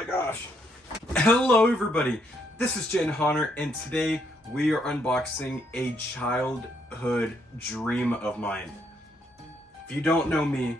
my gosh. Hello everybody, this is jaydenshaunts, and today we are unboxing a childhood dream of mine. If you don't know me,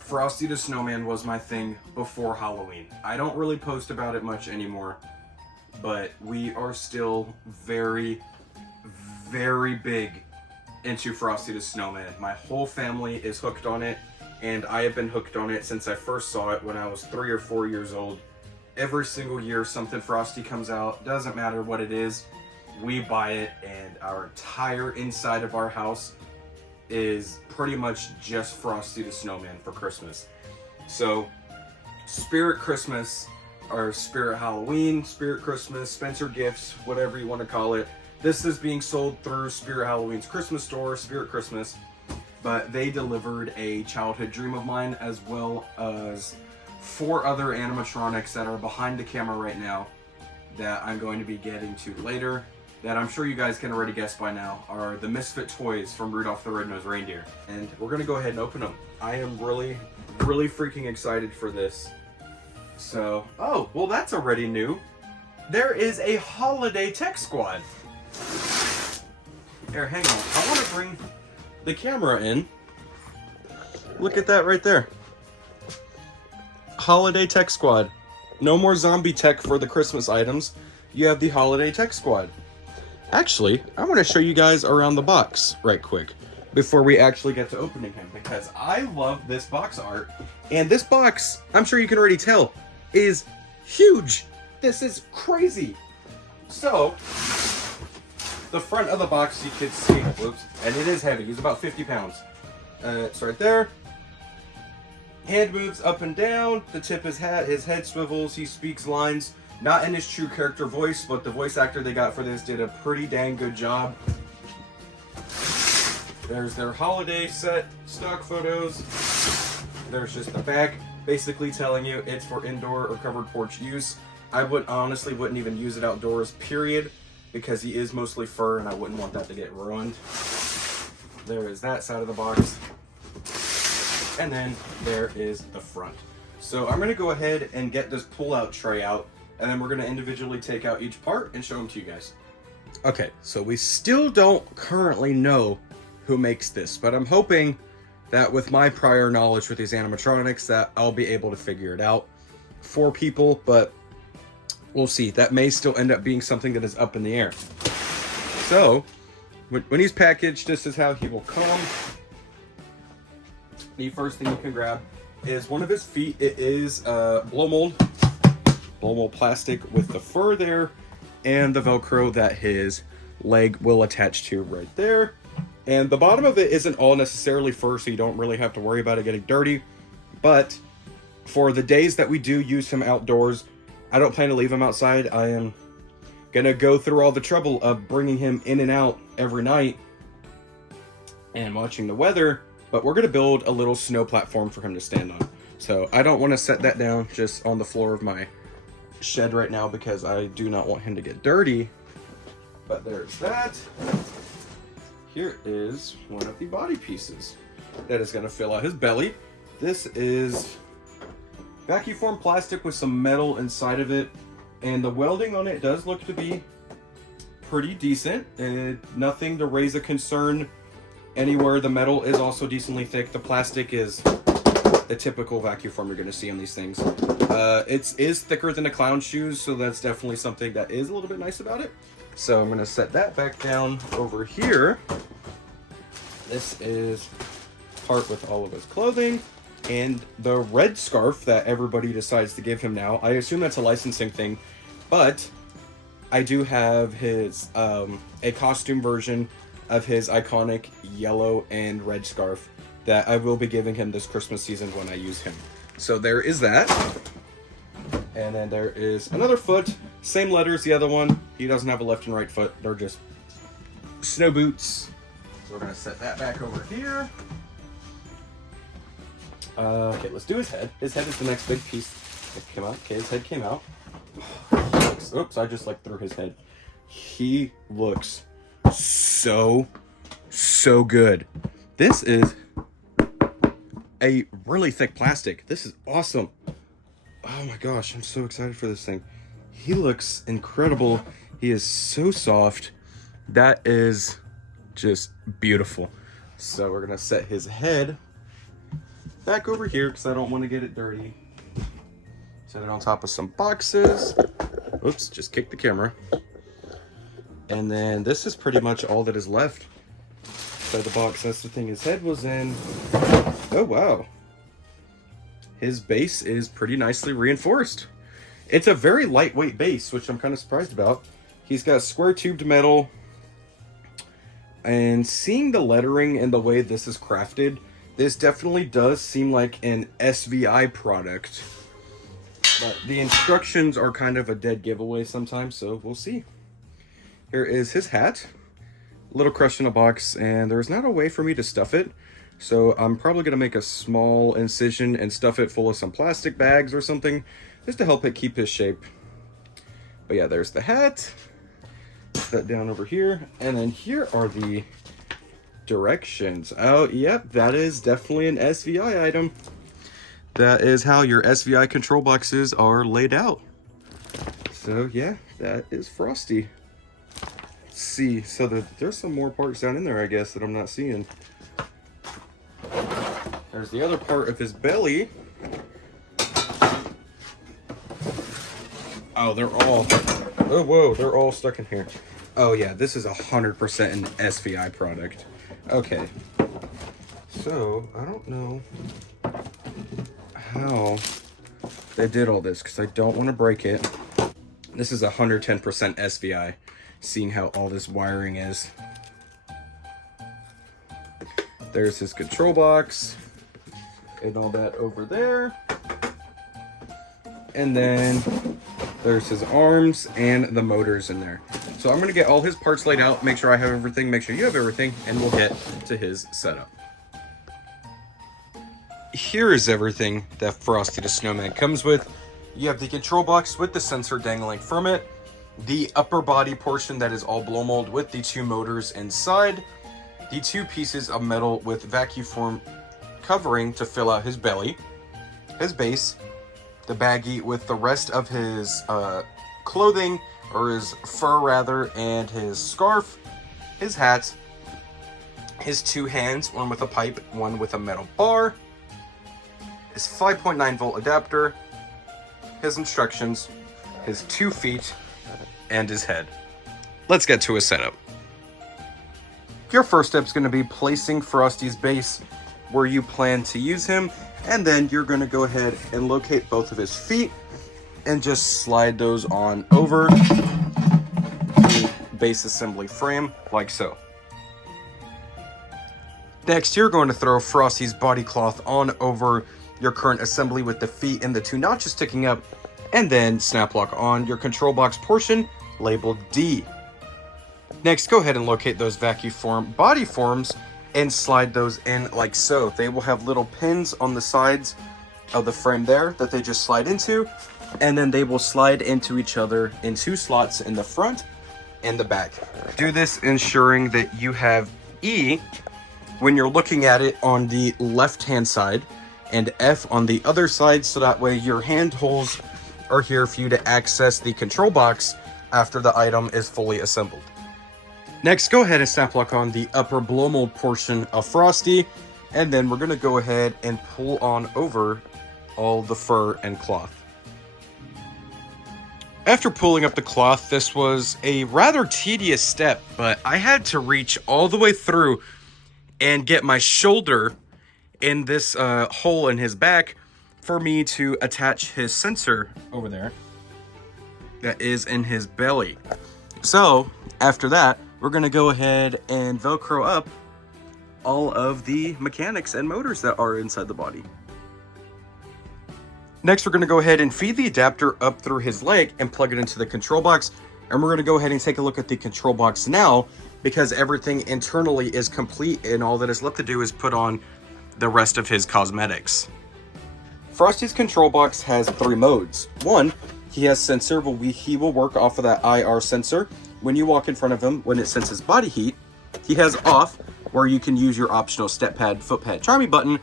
Frosty the Snowman was my thing before Halloween. I don't really post about it much anymore, but we are still very, very big into Frosty the Snowman. My whole family is hooked on it, and I have been hooked on it since I first saw it when I was 3 or 4 years old. Every single year something Frosty comes out, doesn't matter what it is, we buy it, and our entire inside of our house is pretty much just Frosty the Snowman for Christmas. So, Spirit Christmas, or Spirit Halloween, Spirit Christmas, Spencer Gifts, whatever you want to call it. This is being sold through Spirit Halloween's Christmas store, Spirit Christmas, but they delivered a childhood dream of mine, as well as 4 other animatronics that are behind the camera right now that I'm going to be getting to later, that I'm sure you guys can already guess by now, are the Misfit toys from Rudolph the Red-Nosed Reindeer. And we're going to go ahead and open them. I am really freaking excited for this. So, oh, well that's already new. There is a holiday tech squad. Here, hang on. I want to bring the camera in. Look at that right there. Holiday Tech Squad. No more zombie tech for the Christmas items. You have the Holiday Tech Squad. Actually, I want to show you guys around the box right quick before we actually get to opening him, because I love this box art. And this box, I'm sure you can already tell, is huge. This is crazy. So, the front of the box you could see, whoops, and it is heavy. He's about 50 pounds. It's right there. Hand moves up and down. The tip of his head swivels. He speaks lines, not in his true character voice, but the voice actor they got for this did a pretty dang good job. There's their holiday set stock photos. There's just the back, basically telling you it's for indoor or covered porch use. I honestly wouldn't even use it outdoors, period, because he is mostly fur and I wouldn't want that to get ruined. There is that side of the box. And then there is the front. So I'm going to go ahead and get this pull-out tray out, and then we're going to individually take out each part and show them to you guys. Okay, so we still don't currently know who makes this, but I'm hoping that with my prior knowledge with these animatronics that I'll be able to figure it out for people, but we'll see. That may still end up being something that is up in the air. So, when he's packaged, this is how he will come. The first thing you can grab is one of his feet. It is blow mold plastic with the fur there and the Velcro that his leg will attach to right there. And the bottom of it isn't all necessarily fur, so you don't really have to worry about it getting dirty. But for the days that we do use him outdoors, I don't plan to leave him outside. I am gonna go through all the trouble of bringing him in and out every night and watching the weather. But we're going to build a little snow platform for him to stand on. So I don't want to set that down just on the floor of my shed right now because I do not want him to get dirty. But there's that. Here is one of the body pieces that is going to fill out his belly. This is vacuum formed plastic with some metal inside of it. And the welding on it does look to be pretty decent. Nothing to raise a concern anywhere. The metal is also decently thick. The plastic is the typical vacuum form you're going to see on these things. It is thicker than the clown shoes, so that's definitely something that is a little bit nice about it. So I'm going to set that back down over here. This is part with all of his clothing and the red scarf that everybody decides to give him now. I assume that's a licensing thing, but I do have his a costume version of his iconic yellow and red scarf that I will be giving him this Christmas season when I use him. So there is that. And then there is another foot, same letters, the other one. He doesn't have a left and right foot. They're just snow boots. So we're gonna set that back over here. Okay, let's do his head. His head is the next big piece that came out. Okay, his head came out. Oops, I just like threw his head. He looks so good. This is a really thick plastic. This is awesome. Oh my gosh, I'm so excited for this thing. He looks incredible. He is so soft. That is just beautiful. So we're gonna set his head back over here because I don't want to get it dirty. Set it on top of some boxes. Oops, just kicked the camera. And then this is pretty much all that is left inside the box. That's the thing his head was in. Oh wow. His base is pretty nicely reinforced. It's a very lightweight base, which I'm kind of surprised about. He's got square tubed metal. And seeing the lettering and the way this is crafted, this definitely does seem like an SVI product. But the instructions are kind of a dead giveaway sometimes, so we'll see. Here is his hat. Little crushed in a box, and there's not a way for me to stuff it. So I'm probably going to make a small incision and stuff it full of some plastic bags or something, just to help it keep his shape. But yeah, there's the hat. That down over here, and then here are the directions. Oh yep, that is definitely an SVI item. That is how your SVI control boxes are laid out. So yeah, that is Frosty. Let's see, so there's some more parts down in there, I guess, that I'm not seeing. There's the other part of his belly. Oh, they're all, oh whoa, they're all stuck in here. Oh yeah, this is 100% an SVI product. Okay, so I don't know how they did all this because I don't want to break it. This is 110% SVI, seeing how all this wiring is. There's his control box and all that over there. And then there's his arms and the motors in there. So I'm gonna get all his parts laid out, make sure I have everything, make sure you have everything, and we'll get to his setup. Here is everything that Frosty the Snowman comes with. You have the control box with the sensor dangling from it, the upper body portion that is all blow mold with the 2 motors inside, the 2 pieces of metal with vacuum form covering to fill out his belly, his base, the baggie with the rest of his clothing, or his fur rather, and his scarf, his hat, his 2 hands, one with a pipe, one with a metal bar, his 5.9 volt adapter, his instructions, his 2 feet, and his head. Let's get to his setup. Your first step is going to be placing Frosty's base where you plan to use him, and then you're going to go ahead and locate both of his feet and just slide those on over the base assembly frame like so. Next, you're going to throw Frosty's body cloth on over your current assembly with the feet and the 2 notches sticking up, and then snap lock on your control box portion labeled D. Next, go ahead and locate those vacuum form body forms and slide those in like so. They will have little pins on the sides of the frame there that they just slide into, and then they will slide into each other in 2 slots in the front and the back. Do this ensuring that you have E when you're looking at it on the left hand side and F on the other side, so that way your hand holes are here for you to access the control box after the item is fully assembled. Next, go ahead and snap lock on the upper blow mold portion of Frosty, and then we're going to go ahead and pull on over all the fur and cloth. After pulling up the cloth, this was a rather tedious step, but I had to reach all the way through and get my shoulder in this hole in his back for me to attach his sensor over there that is in his belly. So after that, we're going to go ahead and Velcro up all of the mechanics and motors that are inside the body. Next, we're going to go ahead and feed the adapter up through his leg and plug it into the control box. And we're going to go ahead and take a look at the control box now, because everything internally is complete and all that is left to do is put on the rest of his cosmetics. Frosty's control box has 3 modes. 1, he has sensor, he will work off of that IR sensor. When you walk in front of him, when it senses body heat, he has off, where you can use your optional step pad, foot pad, charmy button,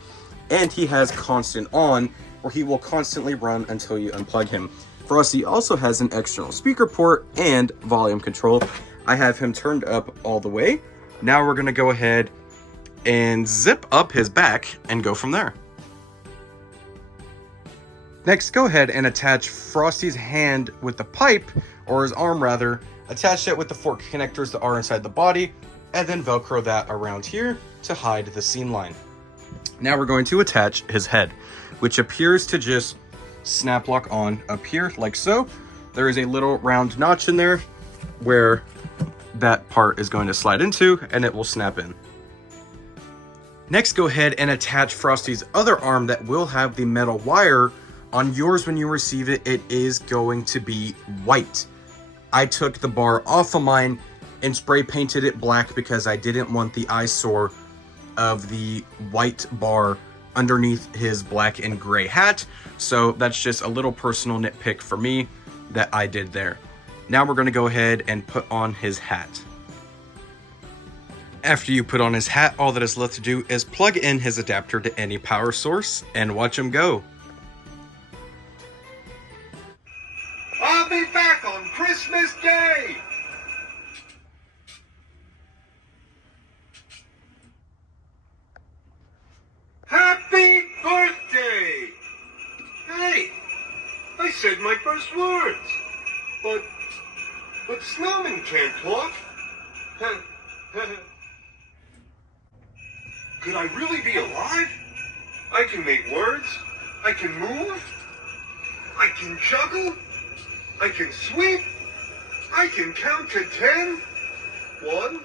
and he has constant on, where he will constantly run until you unplug him. Frosty also has an external speaker port and volume control. I have him turned up all the way. Now we're gonna go ahead and zip up his back and go from there. Next, go ahead and attach Frosty's hand with the pipe, or his arm rather. Attach it with the 4 connectors that are inside the body, and then Velcro that around here to hide the seam line. Now we're going to attach his head, which appears to just snap lock on up here like so. There is a little round notch in there where that part is going to slide into, and it will snap in. Next, go ahead and attach Frosty's other arm that will have the metal wire. On yours, when you receive it, it is going to be white. I took the bar off of mine and spray painted it black because I didn't want the eyesore of the white bar underneath his black and gray hat. So that's just a little personal nitpick for me that I did there. Now we're going to go ahead and put on his hat. After you put on his hat, all that is left to do is plug in his adapter to any power source and watch him go. I'll be back on Christmas Day! Happy birthday! Hey, I said my first words, but Snowman can't talk. Could I really be alive? I can make words, I can move, I can juggle, I can sweep, I can count to 10. 1,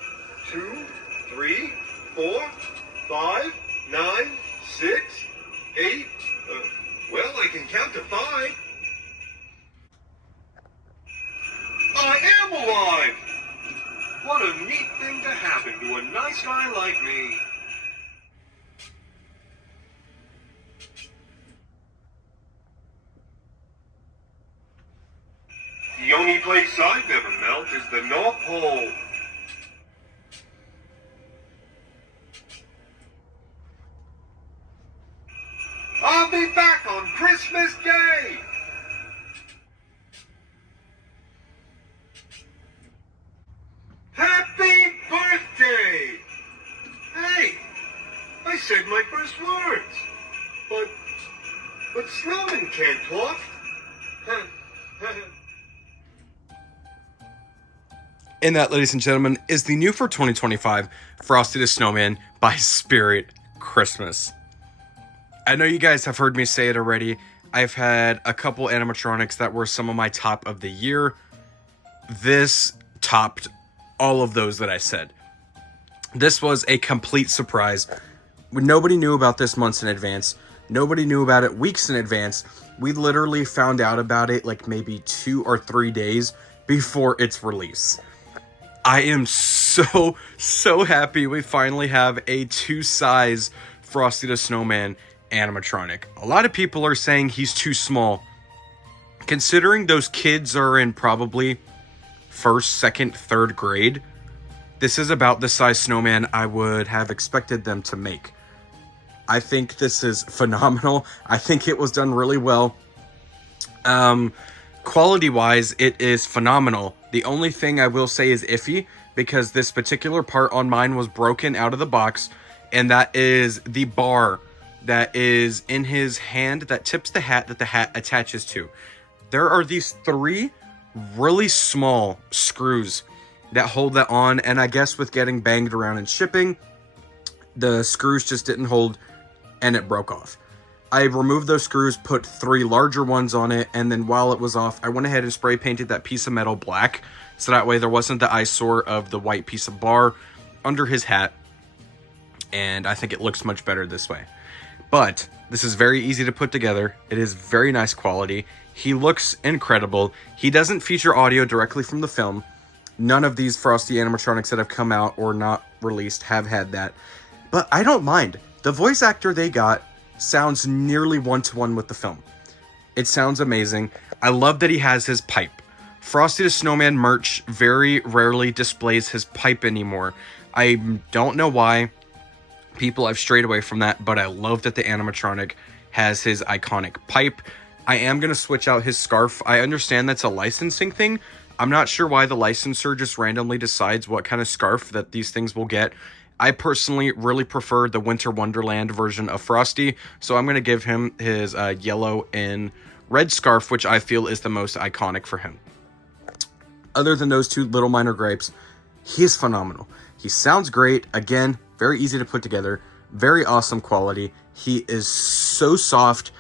2, 3, 4, 5, 9, 6, 8, well, I can count to 5. I am alive! What a neat thing to happen to a nice guy like me. The only place I never melt is the North Pole. I'll be back on Christmas Day! Happy birthday! Hey, I said my first words, but Snowman can't talk. And that, ladies and gentlemen, is the new for 2025 Frosty the Snowman by Spirit Christmas. I know you guys have heard me say it already. I've had a couple animatronics that were some of my top of the year. This topped all of those that I said. This was a complete surprise. Nobody knew about this months in advance. Nobody knew about it weeks in advance. We literally found out about it like maybe 2 or 3 days before its release. I am so happy we finally have a 2-size Frosty the Snowman animatronic. A lot of people are saying he's too small. Considering those kids are in probably 1st, 2nd, 3rd grade, this is about the size snowman I would have expected them to make. I think this is phenomenal. I think it was done really well. Quality-wise, it is phenomenal. The only thing I will say is iffy, because this particular part on mine was broken out of the box, and that is the bar that is in his hand that tips the hat that the hat attaches to. There are these 3 really small screws that hold that on, and I guess with getting banged around and shipping, the screws just didn't hold and it broke off. I removed those screws, put 3 larger ones on it, and then while it was off, I went ahead and spray painted that piece of metal black, so that way there wasn't the eyesore of the white piece of bar under his hat, and I think it looks much better this way. But this is very easy to put together. It is very nice quality. He looks incredible. He doesn't feature audio directly from the film. None of these Frosty animatronics that have come out or not released have had that. But I don't mind. The voice actor they got sounds nearly one-to-one with the film. It sounds amazing. I love that he has his pipe. Frosty the Snowman merch very rarely displays his pipe anymore. I don't know why people have strayed away from that, but I love that the animatronic has his iconic pipe. I am going to switch out his scarf. I understand that's a licensing thing. I'm not sure why the licenser just randomly decides what kind of scarf that these things will get. I personally really prefer the Winter Wonderland version of Frosty, so I'm going to give him his yellow and red scarf, which I feel is the most iconic for him. Other than those two little minor gripes, he's phenomenal. He sounds great. Again, very easy to put together. Very awesome quality. He is so soft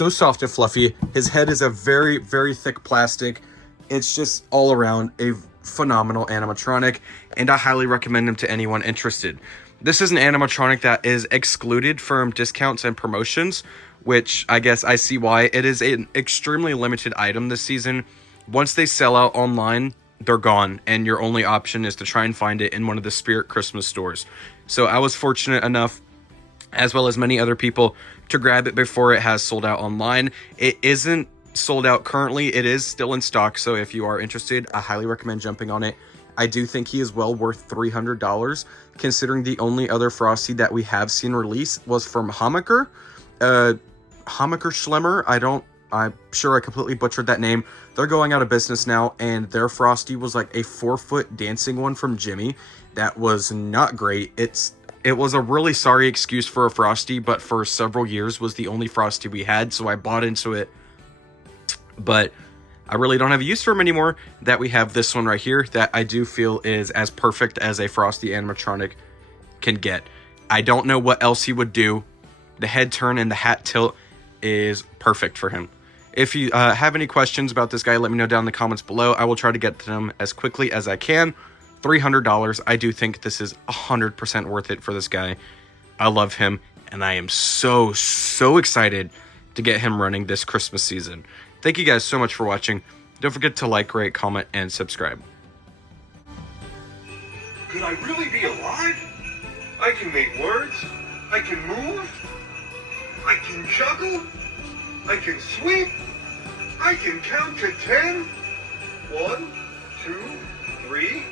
and fluffy. His head is a very, very thick plastic. It's just all around a phenomenal animatronic, and I highly recommend him to anyone interested. This is an animatronic that is excluded from discounts and promotions, which I guess I see why. It is an extremely limited item this season. Once they sell out online, they're gone, and your only option is to try and find it in one of the Spirit Christmas stores. So I was fortunate enough, as well as many other people, to grab it before it has sold out online. It isn't sold out currently. It is still in stock, so if you are interested, I highly recommend jumping on it. I do think he is well worth $300, considering the only other Frosty that we have seen release was from Hammaker. Hammaker Schlemmer. I'm sure I completely butchered that name. They're going out of business now, and their Frosty was like a 4-foot dancing one from Jimmy. That was not great. It was a really sorry excuse for a Frosty, but for several years was the only Frosty we had, so I bought into it. But I really don't have a use for him anymore. That we have this one right here that I do feel is as perfect as a Frosty animatronic can get. I don't know what else he would do. The head turn and the hat tilt is perfect for him. If you have any questions about this guy, let me know down in the comments below. I will try to get to them as quickly as I can. $300. I do think this is 100% worth it for this guy. I love him, and I am so excited to get him running this Christmas season. Thank you guys so much for watching. Don't forget to like, rate, comment, and subscribe. Could I really be alive? I can make words. I can move. I can juggle. I can sweep. I can count to 10. 1, 2, 3.